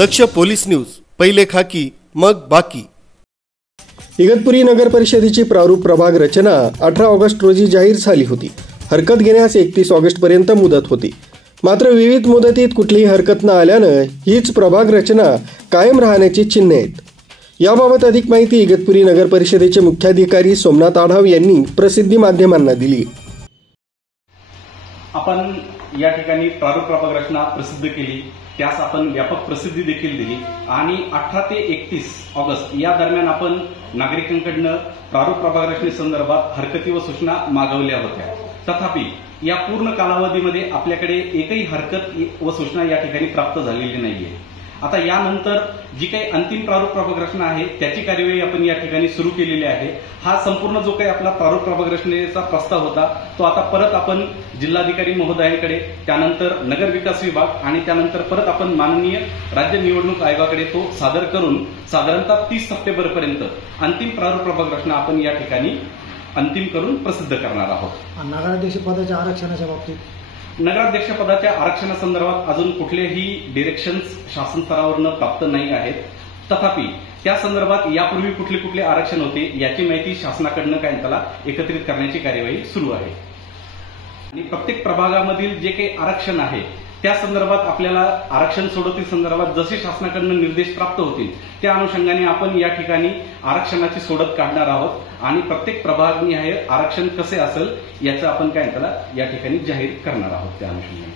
दक्ष police news, पहिले खाकी मग बाकी। इगतपुरी नगर परिषदेची प्रारूप प्रभाग रचना 18 ऑगस्ट रोजी जाहीर झाली होती। हरकत घेण्यास 31 ऑगस्ट पर्यंत मुदत होती। मात्र विविध मुदतीत कुठलीही हरकत न आल्यानं हीच प्रभाग रचना कायम राहण्याची चिन्हे आहेत। याबाबत अधिक माहिती इगतपुरी नगर परिषदेचे मुख्याधिकारी सोमनाथ आढाव यांनी प्रसिद्धी माध्यमांना दिली। आपण या ठिकाणी प्रारूप प्रभाग रचना प्रसिद्ध केली, त्यास आपण व्यापक प्रसिद्धी देखील दिली आणि 18 ते 31 ऑगस्ट या दरम्यान आपण नागरिकांकडून प्रारूप प्रभाग रचनेसंदर्भात हरकती व सूचना मागवल्या होत्या। तथापि या पूर्ण कालावधीमध्ये आपल्याकडे एकही हरकत व सूचना या ठिकाणी प्राप्त झालेली नाहीये। आता यानंतर जी काही अंतिम प्रारूप प्रभाग रचना आहे त्याची कार्यवाही आपण या ठिकाणी सुरू केलेली आहे। हा संपूर्ण जो काही आपला प्रारूप प्रभाग रचनेचा प्रस्ताव होता तो आता परत आपण जिल्हाधिकारी महोदयांकडे, त्यानंतर नगर विकास विभाग आणि त्यानंतर परत आपण माननीय राज्य निवडणूक आयोगाकडे तो सादर करून साधारणतः 30 सप्टेंबर पर्यंत अंतिम प्रारूप प्रभाग रचना आपण या ठिकाणी अंतिम करून प्रसिद्ध करणार आहोत। नगराध्यक्ष पदाच्या आरक्षणाच्या बाबतीत नगराध्यक्ष पदाच्या आरक्षणासंदर्भात अजून कुठलेही डिरेक्शन्स शासन स्तरावरून प्राप्त नाही आहेत। तथापि त्या संदर्भात यापूर्वी कुठले कुठले आरक्षण होते याची माहिती शासनाकडून काय त्याला एकत्रित करण्याची कार्यवाही सुरू आहे आणि प्रत्येक प्रभागामधील जे काही आरक्षण आहे त्या संदर्भात आपल्याला आरक्षण सोडती संदर्भात जसे शासनाकडून निर्देश प्राप्त होतील त्या अनुषंगाने आपण या ठिकाणी आरक्षणाची सोडत काढणार आहोत आणि प्रत्येक प्रभागनिहाय आरक्षण कसे असेल याचं आपण काय त्याला या ठिकाणी जाहीर करणार आहोत त्या अनुषंगाने।